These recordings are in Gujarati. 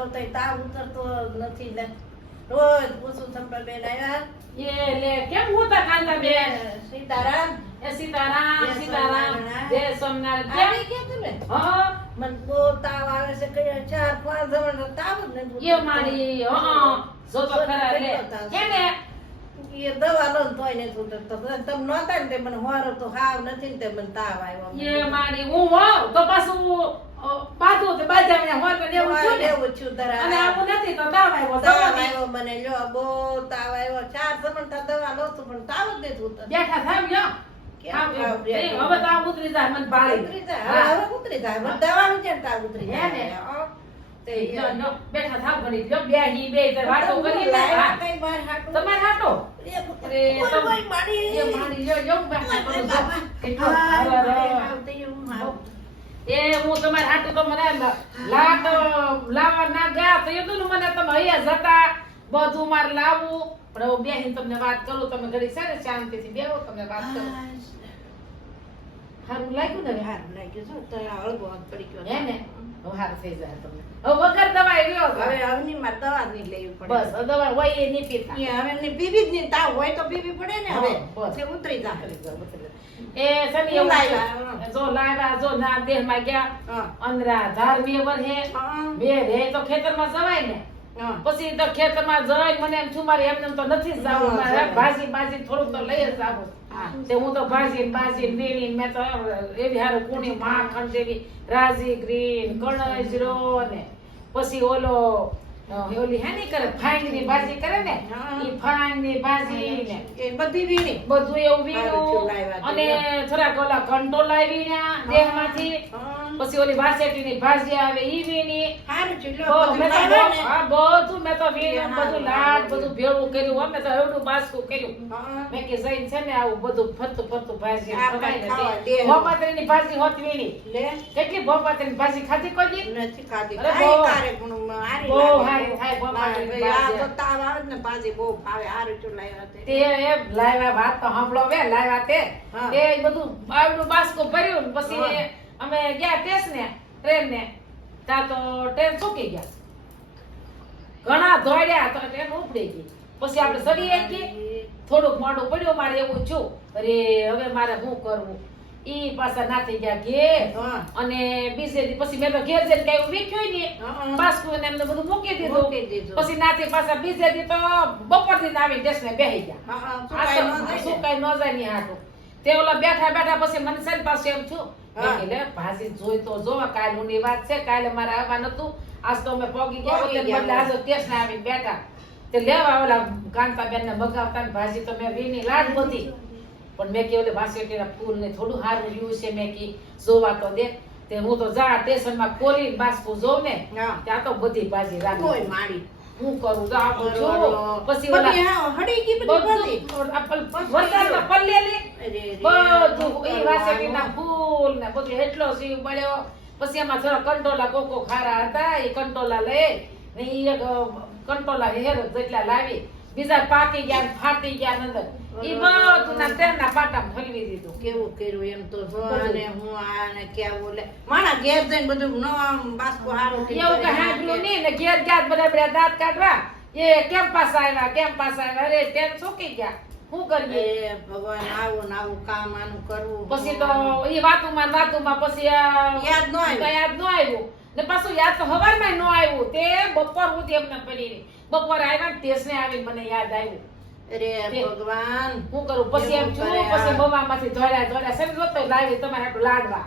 લઉં તો તાવ ઉતરતો નથી લે રોજ પૂછું ચંપા બેન આવ્યા એ લે કેમ હોતા કાંતા બેન સીતારામ એ સીતારામ સીતારામ જય સોમનાથ આવી કે તમે હા મન બહુ તાવ આવે છે કે 4-5 જણ તાવ જ નથી એ મારી હા જો તો ખરા લે કેને એ દવા લો ને તોય નથી ઉતરતો તમે નહોતા ને તે મને હોરો તો હાવ નથી ને તે મને તાવ આવ્યો એ મારી હું વાવ તો પાછું પાછું તે બાજાને હોર ને દેવું છું ને એવું છું તારા અને આવું નથી તો તાવ આવ્યો તાવ દવા આવ્યો મને લ્યો બહુ તાવ આવ્યો 4 જણ દવા લો છું પણ તાવ જ નથી ઉતરતો બેઠા થાવ લ્યો કેમ આવ હવે તો આ ઉતરી જાય મન પાડી ઉતરી જાય હવે ઉતરી જાય મને દવા વિચાર તાવ ઉતરી હે જાય ને? તે લ્યો લ્યો બેઠા થાવ ઘડી લ્યો બે હી બે તે વાતો કરી લે હા કઈ બાર હાટું તમાર હાટો અરે કોઈ માડી એ મારી લ્યો યો બેઠા કરું જો કેટલો એ હું તમારે હાટું તો મને લાટ લાવવા ના ગયા તો એટલું મને તમે અહીંયા જતા બધું મારે લાવવું પણ હવે બેહીને તમને વાત કરું તમે ઘડી છે ને શાંતિથી બેહો તમને વાત કરું સારું લાગ્યું ને હારું લાગ્યું છે તો આ અળગો હાથ પડી ગયો હે ને હવે હારું થઈ જાય તમને હવે વગર દવાઈ લ્યો હવે હવની માં દવા નહીં લેવી પડે બસ હવે દવા હોય એ નહીં પીતા એ હવે ને બીબી જ નહીં તાવ હોય તો બીબી પડે ને હવે બસ. તે ઉતરી જાય એ સની એવું છે. જો લાવ્યા જો ના દેહમાં ગયા હા અંદરા ધાર બે વરહે બે રે તો ખેતરમાં જવાય ને હા પછી તો ખેતરમાં જવાય મને એમ છું મારે એમને તો નથી જ જાવું હા, મારે જવાય. ભાજી ભાજી થોડુંક તો લઈ જ આવું તે હું તો ભાજી વીણી મેં તો એવી હારું કુણી માખણ જેવી રાજી ગ્રીન કણજરો ને પછી ઓલો ઓલી હે ની કરે ફાંગ ની ભાજી કરે ને હા. ઈ ફાંગ ની ભાજી ને એ બધી વીણી બધું એવું હારું વીણું લાવ્યા અને તે. થોડાક ઓલા કંટોલા વીણ્યા દેહમાંથી હા પછી ઓલી વાસેટી ની ભાજી આવે ઈ વીણી હારું છે લો બહુ બધું મેં તો લાવ્યા ને. હા, બધું મેં તો વીણ્યું, હા, બધું હા, લાડ હા. બધું ભેળું કર્યું હો, મેં તો એવડું બાસકું કર્યું હા મેં કે જઈને છે ને આવું બધું ફરતું ફરતું ભાજી આ ખવાય કાંઈ ને ખાવા તે દે. ભોપાત્રીની ભાજી હોત વીણી લે કેટલી ભોપાત્રીની ભાજી ખાધી કોઈ દી? નથી ખાધી અરે ખાઈ બહુ- તારે પણ હારી બહુ લાગે. હારી થાય ના, ભોપાત્રીની ભાઈ, આ ભાજી. તો તાવ આવે ને ભાજી બહુ ભાવે હારું છે લાવ્યા તે. તે એ લાવ્યા વાત તો સાંભળો વે લાવ્યા તે હા. તે બધું આવડું બાસકું ભર્યું ને પછી હા. અમે ગયા સ્ટેશને ટ્રેન ને ત્યાં તો ટ્રેન ચૂકી ગયા ઘણા દોડ્યા તો ટ્રેન ઉપડી ગઈ પછી આપણે ચડી ગઈ થોડુંક મોડું પડ્યું મારે એવું છું અરે હવે મારે શું કરવું ઈ પાછા નાથી ગયા ઘેર હા. અને બીજે દી પછી મેં તો ઘેર જઈને કઈ વીખ્યું નહીં હા. બાસકું ને એમને બધું મૂકી મૂકી દીધું દીધું. પછી નાથી પાછા બીજે દી તો બપોરથી જ આવી સ્ટેશને બેસી ગયા હા, હા, શું આ કાંઈ તો ન થાય શું ને? કાંઈ ન જાય ની હાટું તે ઓલા બેઠા બેઠા પછી મને છે ને પાછું એમ થયું મેં હા. કીધું, લે ભાજી જોઈ તો જોવા કાલની વાત છે કાલે મારે આવવાનું હતું આજ તો અમે પોગી ગયા પોગી વખતે ગયા. બદલે આજે સ્ટેશને આવીને બેઠા તે લેવા ઓલા કાંતાબેન ને મગાવતા ને ભાજી તો મેં વીણી લાડ બધી પણ મેં કીધું ઓલે વાસેટીના ફૂલ ને થોડું સારું રહ્યું છે મેં કી જોવા તો દે તે હું તો જા સ્ટેશનમાં કોરી બાસકું જોઉં ને હા. ત્યાં તો બધી ભાજી કોઈ રાખી માડી હું કરું તો આવું છું બરોબર. પછી ઓલા બધી હા, હળી ગઈ બધી બધી. બધું આ વરસાદમાં પલ્લેલી અરે રે, બધું શું ઈ વાસેટીના કરવાનું? ફૂલ ને બધું એટલો જીવ મળ્યો પછી એમાં થોડા કંટોલા કોકો ખારા હતા એ કંટોલા લઈ ને ઈ એક કંટોલા હેર જેટલા લાવી બીજા પાકી ગયા ને ફાટી ગયા ને અંદર ઈ બધું ના તેના પાટામાં હલવી દીધું કેવું કર્યું એમ તો જો આને હું આને કેવું ઓલે મારા ઘેર જઈને બધું નવા બાસ્કો હારું થઈ એવું કે હાંભળ્યું નહીં ને ઘેર ગયા બધા બધા દાંત કાઢવા એ કેમ પાછા આવ્યા અરે તેમ ચૂકી ગયા શું કરીએ એ ભગવાન આવું ને આવું કામ આનું કરવું પછી તો ઈ વાતુમાં પછી યાદ ન આવ્યું. યાદ ન આવ્યું ને પાછું યાદ તો હવારમાં ન આવ્યું તે બપોર સુધી એમને પડી રહી બપોર આવ્યા ને તેસને આવીને મને યાદ આવ્યું અરે ભગવાન હું કરું પછી એમ એવું છું કરે પછી આ. મમ્મામાંથી ધોળ્યા સમજો તો લાવી તમારે આટલું લાડવા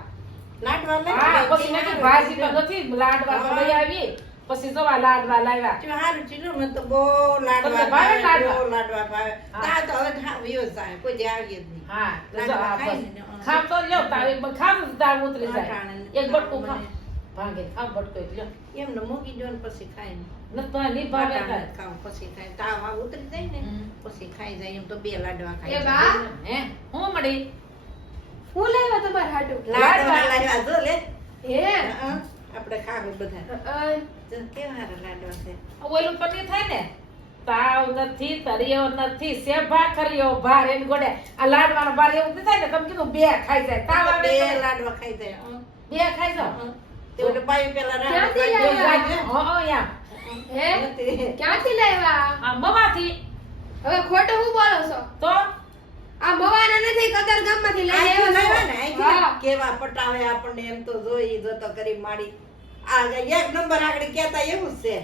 લાડવા લઈ હા આવ્યા. પછી મેં કીધું ભાજી તો નથી લાડવા તો લઈ આવી પછી જોવા લાડવા લાવ્યા જો હારું છે ને, મને તો બહુ લાડવા તમને ભાવે ભાવે, લાડવા? બહુ લાડવા ભાવે. હા. તા તો હવે હા, વયો જાય, કોઈ દી આવીએ જ નહીં. હા તો જો લાડવા આ ખાઈ બસ. ને, ખામ તો લ્યો તારે ખામ તાર ઉતરી જાય અટાણે એક બટકું ખામ મને. ભાંગે ખામ બટકું એક લ્યો એમને મૂકી દો ને પછી ખાય ને. ન તો નહીં ભાવે અટાણે કાંઈ. જ ખાવું, પછી ખાય. તાવ આ ઉતરી જાય ને, હમ. પછી ખાઈ જાય. એમ તો બે લાડવા એ ખાઈ બા? જાય. હે હું મળી હું લાવ્યા તમારા હાટુ લાડવા લાડવા જો લે. હે હા, આપણે ખાવું બધા. જો કેવા હારા લાડવા છે. ઓલું તો નહીં થાય ને તાવ નથી તરિયો નથી સેભા કર્યો ભાર એન ગોડે આ લાડવાનો ભાર એવું નહીં થાય ને તમે કીધું બે ખાઈ જાય તાવ આવે બે તો લાડવા ખાઈ જાય. બે ખાઈ જાઓ તે ઓલે બાઈ પેલા ક્યાંથી લાડવા લાવ્યા? ખાઈ જાય. યા હે નથી. ક્યાંથી લાવ્યા આ મવાથી હવે ખોટું હું બોલો છો તો આ મવાના નથી કતારગામમાંથી લઈને આયથી આવ્યા લાવ્યા ને, છો. આયથી. હા. કેવા પટાવે આપણને એમ તો જોઈ જોતો કરી માડી આ એક નંબર આગળ કહેતા એવું જ છે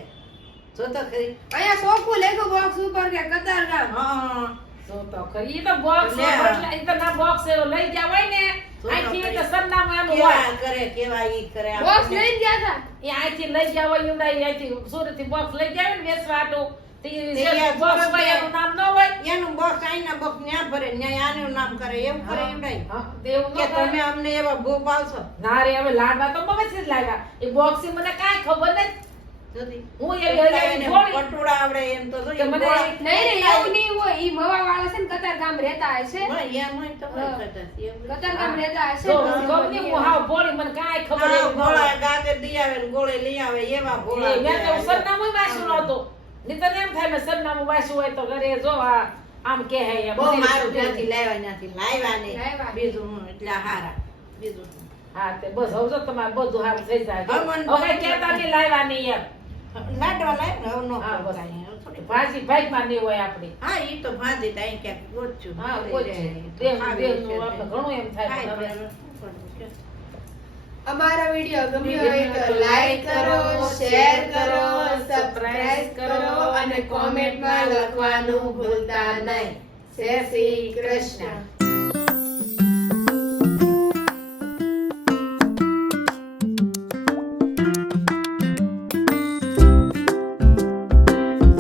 જોતો ખરી અહીંયા સોખું લેખું બોક્સ ઉપર કે કતારગામ હા જો તો ખરી ઈ તો બોક્સ લે. ઈ તો ના બોક્સ લઈ ગયા હોય ને જો તો આથી તો ખરી. સરનામું એનું હોય કેવા કરે કેવા ઈ કરે બોક્સ આપણને. લઈને ગયા હતા એ આથી લઈ ગયા હોય એવડા આથી સુરત થી બોક્સ લઈ ગયા હોય ને વેચવા હાટુ તે તે બોક્સ સુરત હોય એ- એનું નામ ન હોય એનું બોક્સ આઈના બોક્સ ન્યા ભરે ન્યા આનું નામ કરે એવું કરે એમ નહીં હા, તે એવું ન કે કરે. તમે અમને એવા ભૂપ આવશો ના રે હવે લાડવા તો મવેથી જ લાગ્યા એ બોક્સ થી મને કાંઈ ખબર નથી જોતી. હું એવી હજારની એને ગોળી. પટોળા આવડે એમ તો જો કે ઈ મને ગોળા- નહીં રે એવું નહીં હોય ઈ મવા વાળા છે ને કતારગામ રહેતા હશે હોય, એમ હોય તો હોય હા. કદાચ, એમ હોય. કતારગામ રહેતા હશે જો પછી ગમે હું હાવ ભોળી મને કાંઈ ખબર હા, એવી ન ગોળા હોય. ગાગર લઈ આવે ને ગોળે લઈ આવે એવા એ ગોળા મેં તો છે. સરનામું વાંચ્યું નહોતું. નહીંતર એમ થાય મેં સરનામું વાંચ્યું હોય તો ઘરે જો આ આમ કહે એમ. બહુ મારું ત્યાંથી લાવ્યા નહીં લાવ્યા. બીજું હું એટલા હારા બીજું શું. હા તે બસ હવે જો તમારે બધું સારું થઈ જાય હવે મને હવે કાંઈ કહેતા નહીં લાવ્યા નહીં એમ લાડવા લાય ને હવે નો હા, બસ. કાંઈ, હવે થોડી ભાજી ભાઈમાં નહીં હોય આપણી હા ઈ તો ભાજી તો અહીં ક્યાંક ગોતશું. હા મળી કોઈ જાય. દેહ ખાવી દેહનું છે આપણે તે. ઘણું એમ થાય ખાય પણ હવે પણ હવે શું કરવું કે? અમારા વિડિયો ગમ્યો હોય તો લાઈક કરો શેર કરો સબસ્ક્રાઇબ કરો અને કોમેન્ટમાં લખવાનું ભૂલતા નહીં જય શ્રી કૃષ્ણ